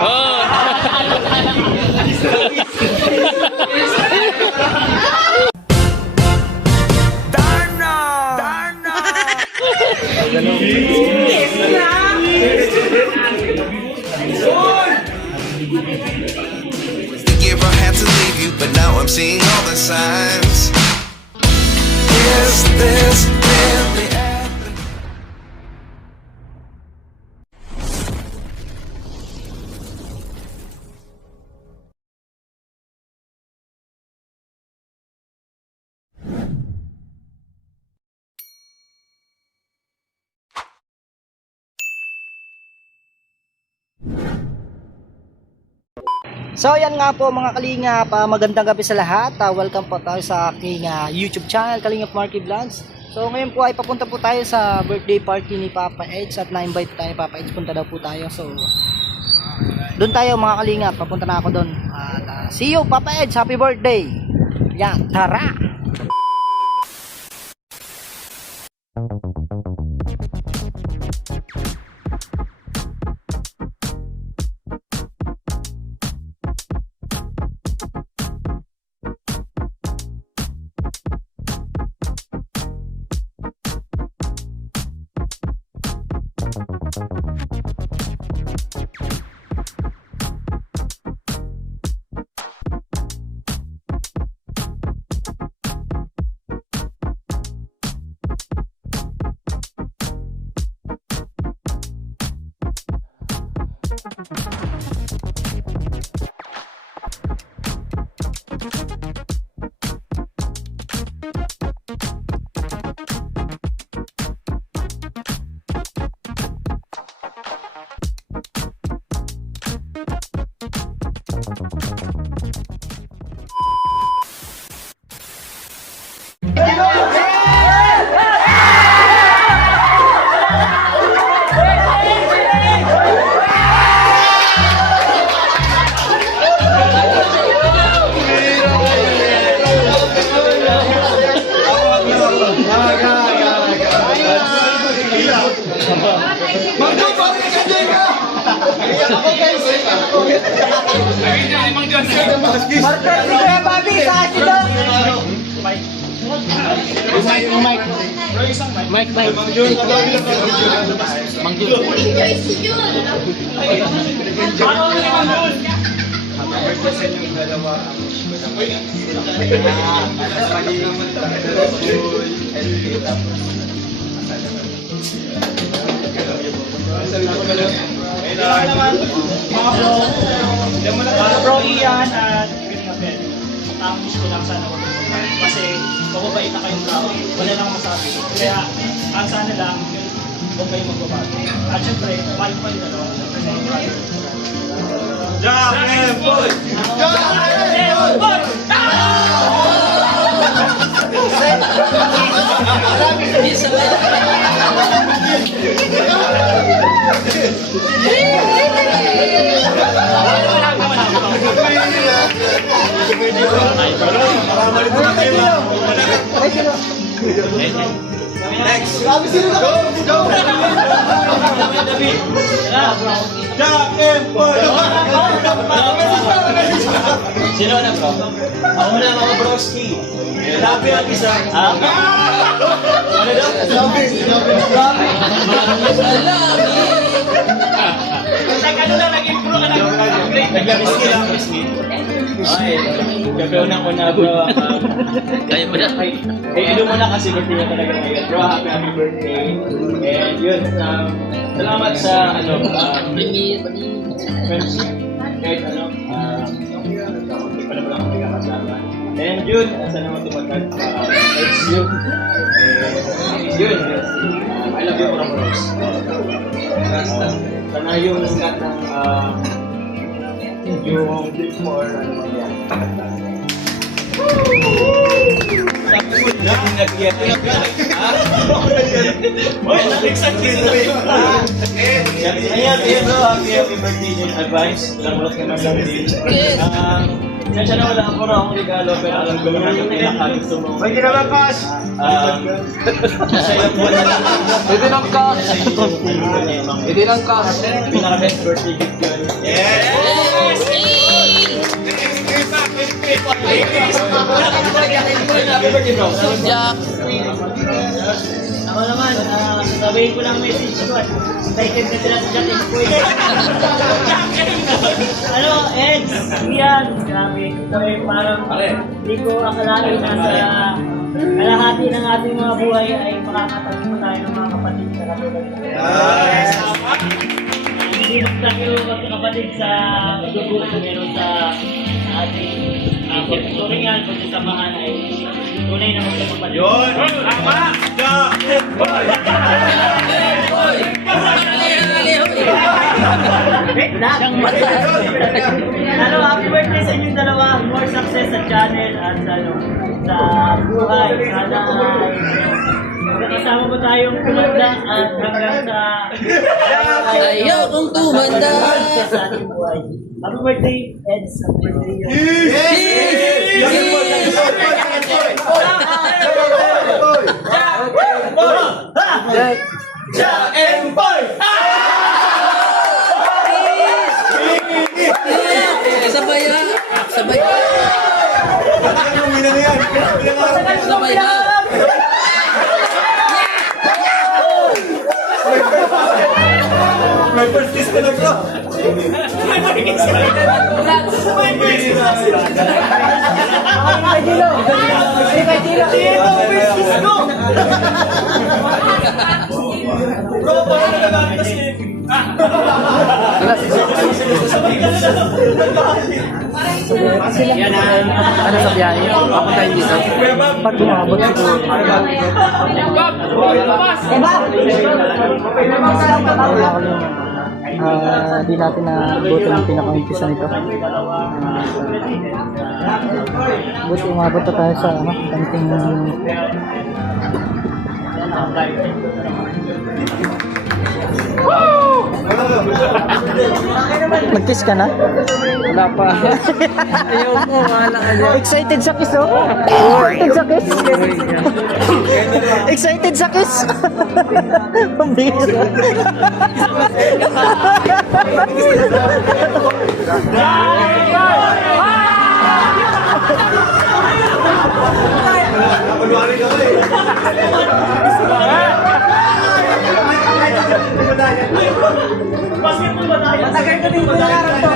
Oh. Think I had to leave you, but now I'm seeing all the signs. Is this really happening? So yan nga po mga kalingap, magandang gabi sa lahat. Welcome po tayo sa aking YouTube channel, Kalingap Marky Vlogs. So ngayon po ay papunta po tayo sa birthday party ni Papa Edge at na-invite tayo Papa Edge, punta daw po tayo. So doon tayo mga kalingap, papunta na ako doon. See you Papa Edge, happy birthday. Yan, tara. Mga bro Ian at Pinapel, ang gusto lang sana kasi mababait na kayong tao, wala lang masabi. Kaya ang sana lang, huwag kayong magbabago. At syempre, mahal na no? Syempre, mga brother. Jack and Boy! Jack and Boy! Next. Go! Jack and Paul! Sino na bro? Ako na mga broski. Labi ang isa. Ha? Ano daw? Labi. Ano lang, nag-improve ka lang. Nag-labiski lang. Ay, gagawin ko na bro. Kaya mo na. Ano mo na kasi birthday na talaga ngayon. Bro, happy birthday. And yun, salamat sa friendship. Kahit hindi pa naman ako nagkakasama. And yun, sana mo tumatag. It's you. And yun, I love you from Rose. Sana yung lahat ng yung before yan. Happy birthday in advance. Salamat naman sa Kasi na wala ako akong regalo, pero alam ko naman yung pinaka-gusto mo. May ginabakas! Sa'yo po na lang. Pwede ng cash! Pwede ng cash! Pinaka-best birthday gift yun. Ako naman, sasabihin ko lang message ko. Excited na sila sa Jack and Boy. Ano, Ed, yan. Grabe. Sabi, parang hindi ko akalain na sa kalahati ng ating mga buhay ay makakatabi mo tayo ng mga kapatid sa katulad. Hindi magtabi yung kapatid sa dugo na meron sa ating turingan kung sasamahan ay tunay na magkakapatid. Yun! Tama! Ano, happy birthday sa inyong dalawa. More success sa channel at sa buhay. Sana kasama mo tayong kumanda at hanggang sa Ayaw kong tumanda. sa ating buhay. Happy birthday, Ed. Happy birthday. Jack and Boy! Sabay na. Sabay na. Sabay na. May first kiss ka na bro! Bro, parang nagagamit na si... Yan ano sa biyahe? Ako tayo dito. Pag bumabot siguro. Di natin na buto yung pinaka-umpisa nito. Buti umabot na tayo sa kanting Mag-kiss ka na? Wala pa. Ayaw mo. Wala ka dyan. Excited sa kiss, oh. Excited sa kiss. Excited sa kiss. Pambira. Basketball ba tayo? Matagal ka din pangarap to.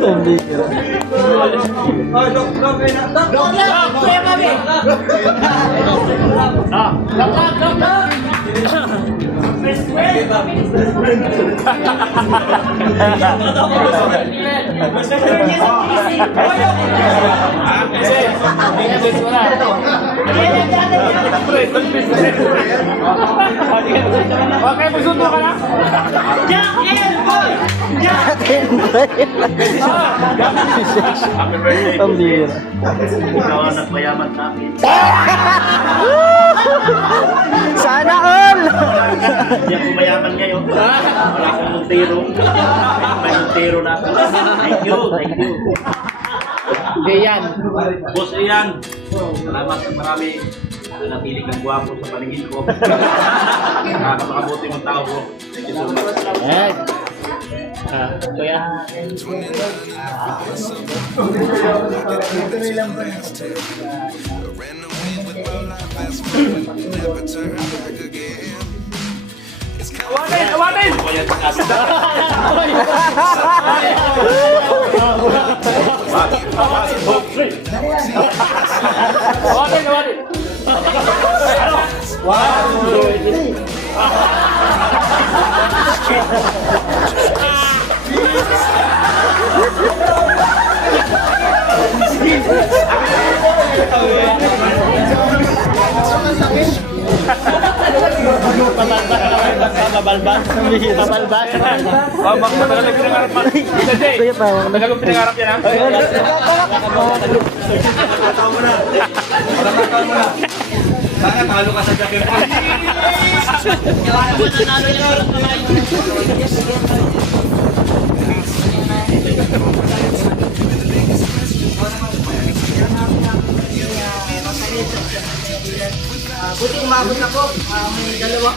Pambira. Okay, magsundo ka na? Jack and Boy! Pambira. Ikaw ang nagmayaman namin. Sana all! Hindi ako mayaman ngayon. Wala akong Montero. May Montero na ako. Thank you, thank you. Gayan. Boss Ian, salamat sa marami. Napilig ng gwapo sa paningin ko. Nakakapakabuti mong tao ko. Thank you so much. Kuya. Ran away with my life, fast forward, never turn back again. It's Pabalbas. Pabalbas. Matagal na pinangarap pa. Kuya pa. Matagal ko pinangarap yan ha? Nakatawa mo na. Nakatawa mo na. Sana talo ka sa Jack and Boy. Buti umabot ako. May dalawang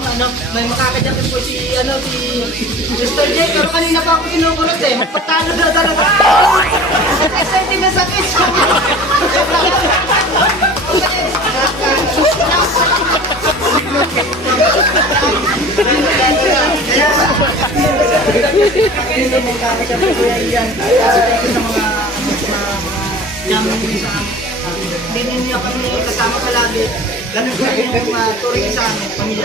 may makakadyak po si Mr. J. Pero kanina pa ako kinukulot eh. Magpatalo na talaga. Excited na sakit. Hindi niyo kami kasama palagi. Ganun pa yung turing sa amin, pamilya.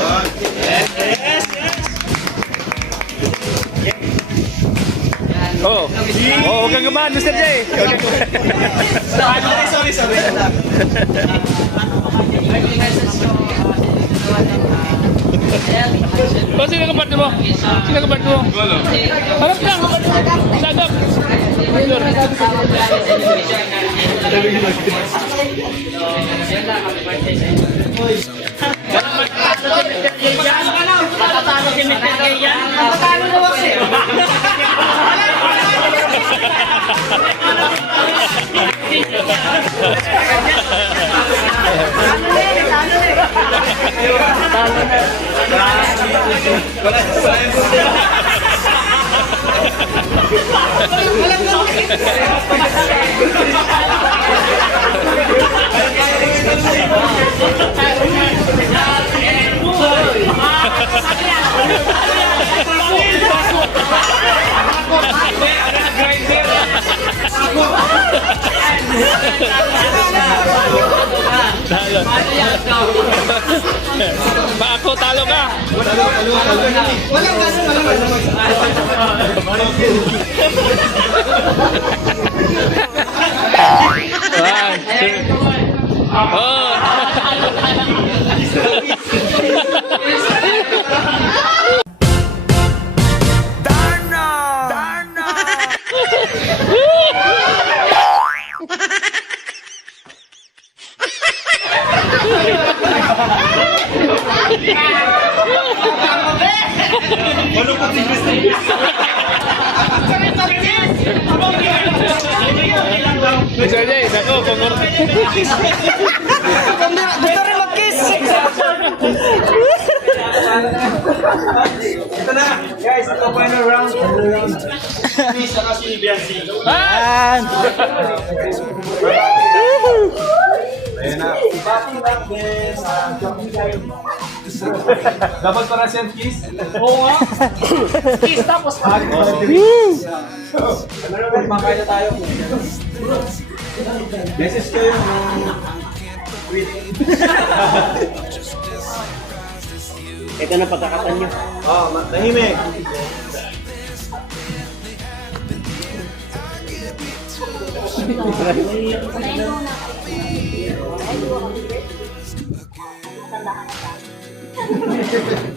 Oo. Oo, huwag kang gamaan, Mr. J. Sorry. Oh, sino ka partner mo? Sino ka partner mo? Harap ka! Sadap! Matatalo si Mr. J yan. Matatalo na wak eh. Ba ako, talo ka! Mr. J, ako, Gusto rin mag-kiss! Ito na, guys, ito final round. Please, saka si Biancy. Yan! Ayan na. Dapat para siyang kiss? Oo nga. Kiss tapos hug. Makaya tayo. Beses kayo. Ito na pagkakatan nyo. Oh, tahimik.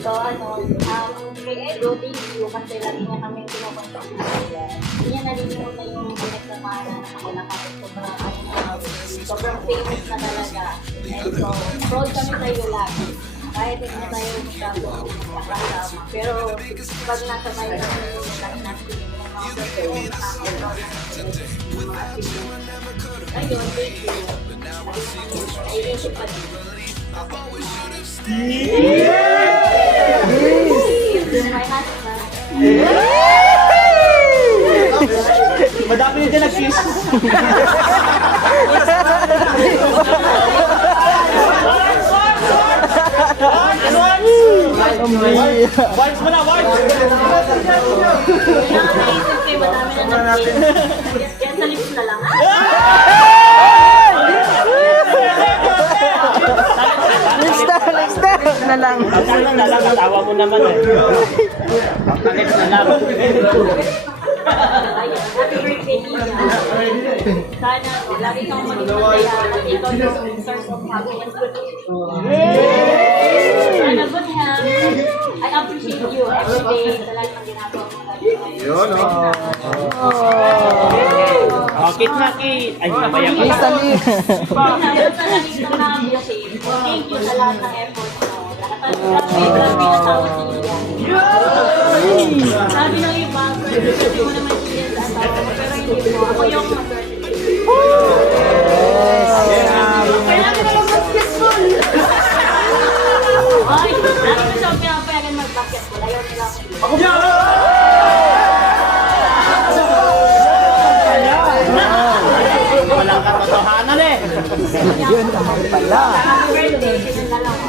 So, kay Edo, thank you kasi lagi niya kami pinukontak. Hindi niya nalilimutan yung pinagsamahan na ako na kami sobrang famous na talaga. And so, proud kami sa'yo lagi. Kahit hindi na tayo magkakasama. Pero, pag nasa tayo kami yung natin yung mga perform, ayun, thank you. Ayun, pa din. My husband. Madami na dyan nag-kiss. Vibes mo na, vibes! Kailangan naisip kayo, madami na nag-kiss. Yan sa lips na lang. Next na lang. Ang na lang, natawa mo naman eh. Bakit na lang? Ayun, happy birthday, Ina. Sana lagi kang maging masaya at ikaw yung source of happiness ko. Sana good health. I appreciate you every day sa lahat ng ginagawa mo. Yun, Kit na, Kit. Ay, mamaya ka. Kiss tali. Sa nalito na beauty. Thank you sa lahat ng effort mo. Grabe na tao si Ian. Sabi ng iba, pwede mo naman siya sa asawa mo, pero Ako yung mag-birthday. Ay, lalo ko siyang pinapayagan mag-basketball. Ayaw nila ako. Walang katotohanan eh. Yun naman pala. Happy birthday, sinundan ako.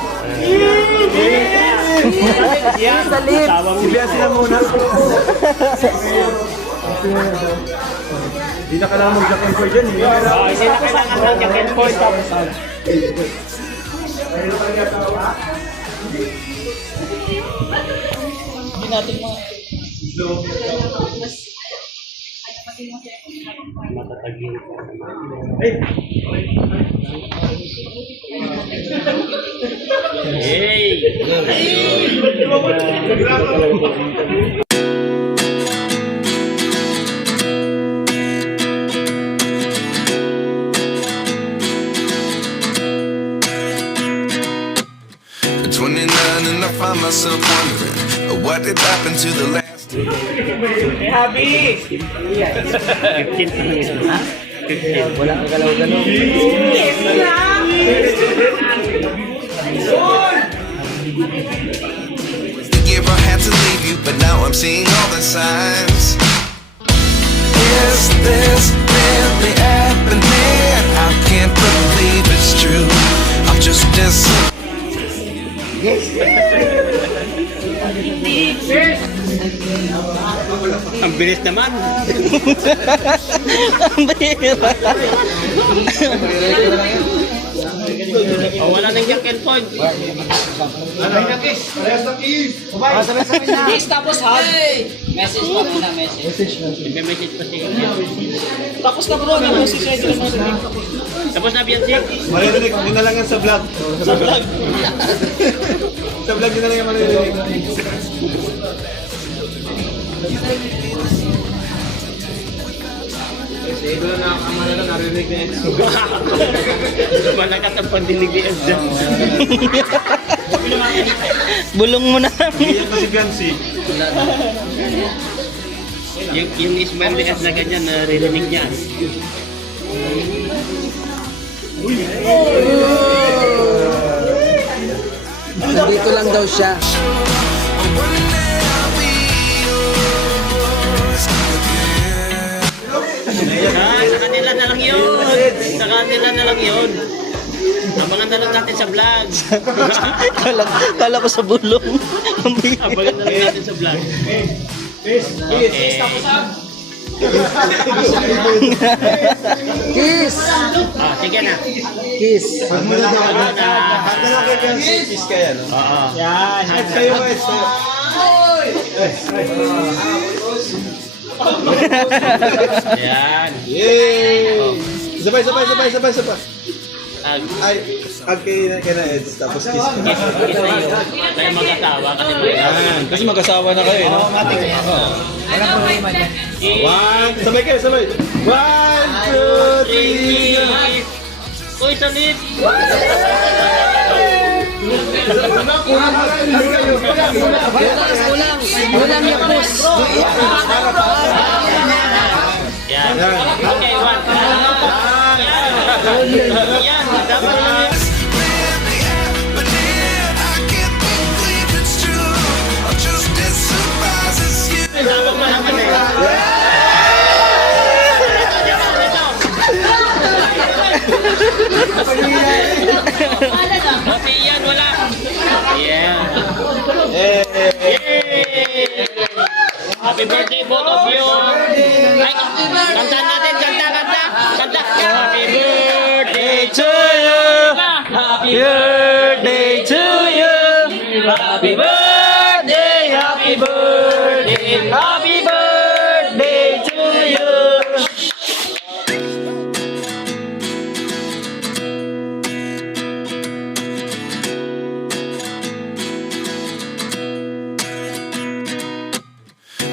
Sa lips. Si Bea sila muna. Hindi na kailangan mag-jack and for dyan. Hindi na kailangan ng jacket for tapos. Hindi natin mga... Matatagin. Hey! At 29 and I find myself wondering what did happen to the last. Wala kang galaw-galaw. The year I had to leave you, but now I'm seeing all the signs. Is this really happening? I can't believe it's true. I'm just Ang bilis naman. Oh, wala nang jacket point. Sabay-sabay na. Tapos hug. Message pa muna, message. Nagme-message pa siya. Tapos na bro, nag-message siya dito. Tapos na Beyonce. Maririnig, yun na lang yan sa vlog. Sa vlog. Sa vlog yun na lang yung maririnig. Kasi ito na nakakamala na narinig na yun. Malakas ang pandinig ni Edda. Bulong mo na. Iyan pa si Beyonce. Yung Ismael Diaz na ganyan, naririnig niya. Dito lang daw siya. Sa kanila na lang yun. Sa kanila na lang yun. Abangan na lang natin sa vlog. Kala ko sa bulong. Abangan na lang natin sa vlog. Okay. Kiss! Ah, sige na. Kiss! Hag mo na daw. Hag na lang kay Beyonce. Kiss kaya, no? Oo. Yan. Hag kayo, guys. Yan. Yay! Sabay. Ag Ay, hag kay na Eds, tapos kiss ka. kiss na yun. Tayo mag-asawa kasi Yan. Kasi mag-asawa na kayo, no? Walang problema dyan. Sabay kayo. 1, 2, 3. Uy, salit! Kulang yung push! Yan. Okay, one. Yan. Dapat lang yun. really happening. I can't believe it's true. I'm just as surprised as you. Dapat pa naman eh. Okay, yan. Wala. Yeah. Yay! Happy birthday, both of you! Ay, kanta natin, kanta! Happy birthday to you! Happy birthday to you! Happy birthday, happy birthday, happy birthday to you!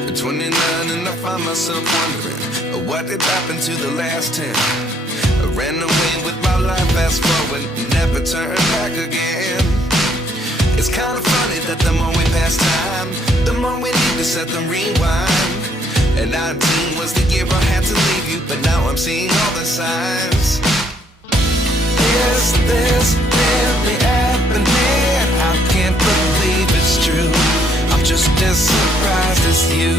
At 29 and I find myself wondering what did happen to the last 10. I ran away with my life, fast forward, never turn back again. It's kind of funny that the more we pass time, the more we need to set them rewind. And 19 was the year I had to leave you, but now I'm seeing all the signs. Is this really happening? I can't believe it's true. I'm just as surprised as you.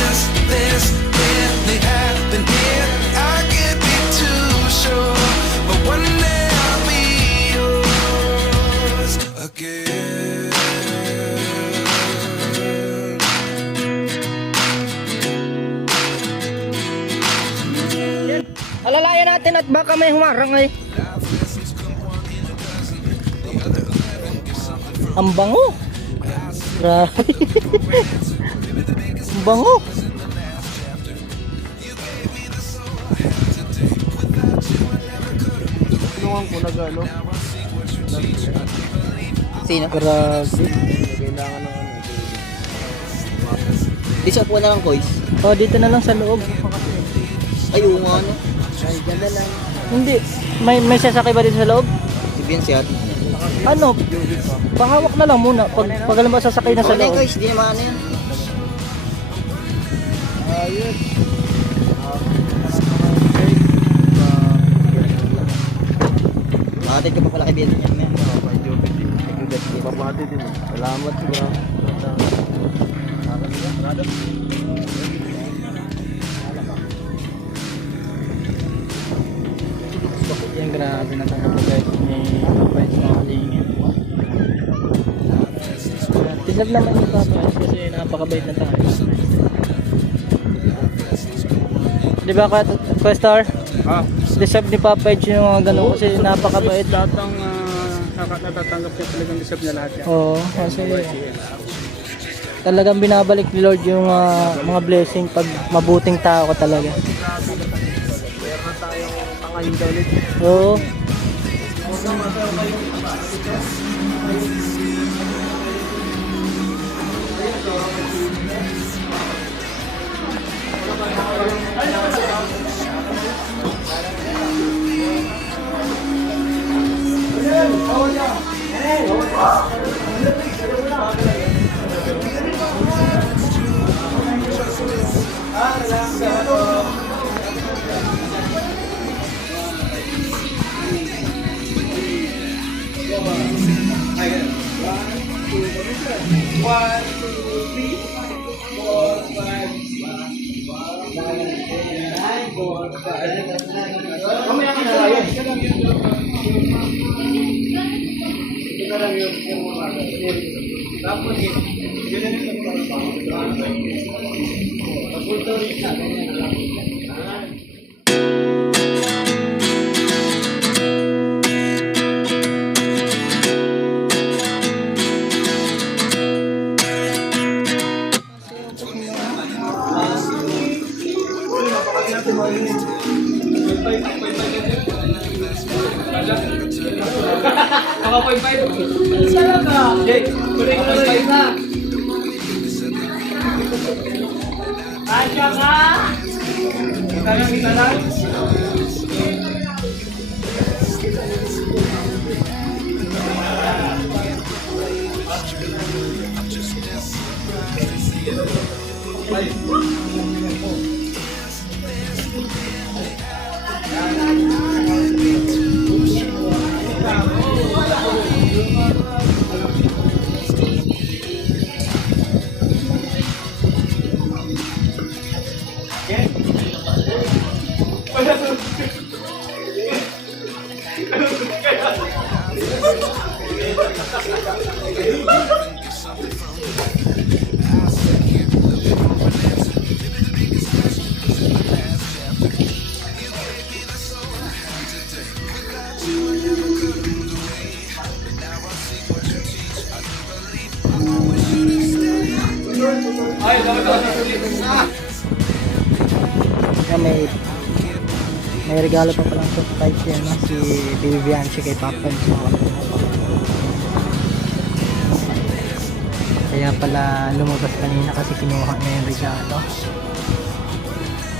Is this really happening? I can't be too sure, but one day I'll be yours again. Alalayan natin at baka may humarang eh. Ang bango. Grabe. Ang bango. Tulungan ko na gano. Sino? Grabe. Kailangan ng Isa po na lang, Koys. Oh, dito na lang sa loob. Ay, oo nga, ano? Ay, ganda lang. Hindi. May sasakay ba dito sa loob? Si Vince yata. Ano? Pahawak na lang muna. Pag alam mo sasakay na sa Okay loob. guys, di naman ano yan. ayos. Makatid ka pa pala kay Vince yan. Medyo babati din. Salamat bro. Yan, grabe na talaga guys. May kapait na kalingin. Deserve naman yung Papa kasi napakabait na tayo. Di ba Questar? Ah, Deserve ni Papa yung mga ganun kasi napakabait. lahat ng natatanggap niya talagang deserve niya lahat yan. Oo, kasi talagang binabalik ni Lord yung mga blessing pag mabuting tao ka talaga. Meron na tayong tangayin ka ulit. Oo. Yan, may regalo pa palang surprise yan, no? Si Vivian, si kay Papa. Kaya pala lumabas kanina kasi kinuha niya yung regalo.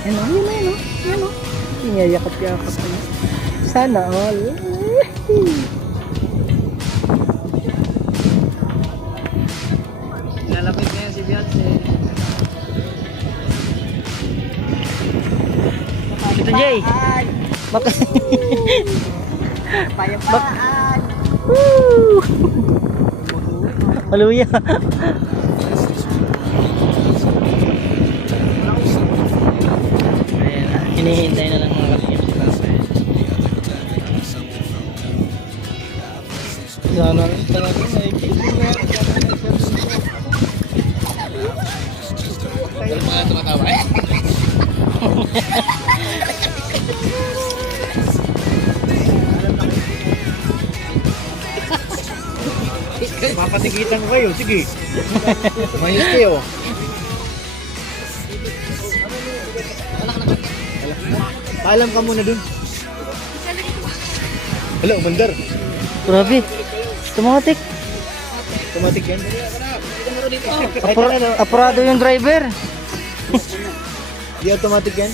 Yan o, yun o, yun o, yun o. Inayakap-yakap niya. Sana all. Lalapit na yan si Beyonce. Tito Jay. Payapaan. Woo! Haluya. Ayan na, hinihintay na lang mga kalingap. Sana talaga Papatikitan ko kayo, sige. Mayos kayo. Paalam ka muna dun. Hello, umandar. Grabe. Tumatik. Automatic yan. Apurado yung driver. Di automatic yan.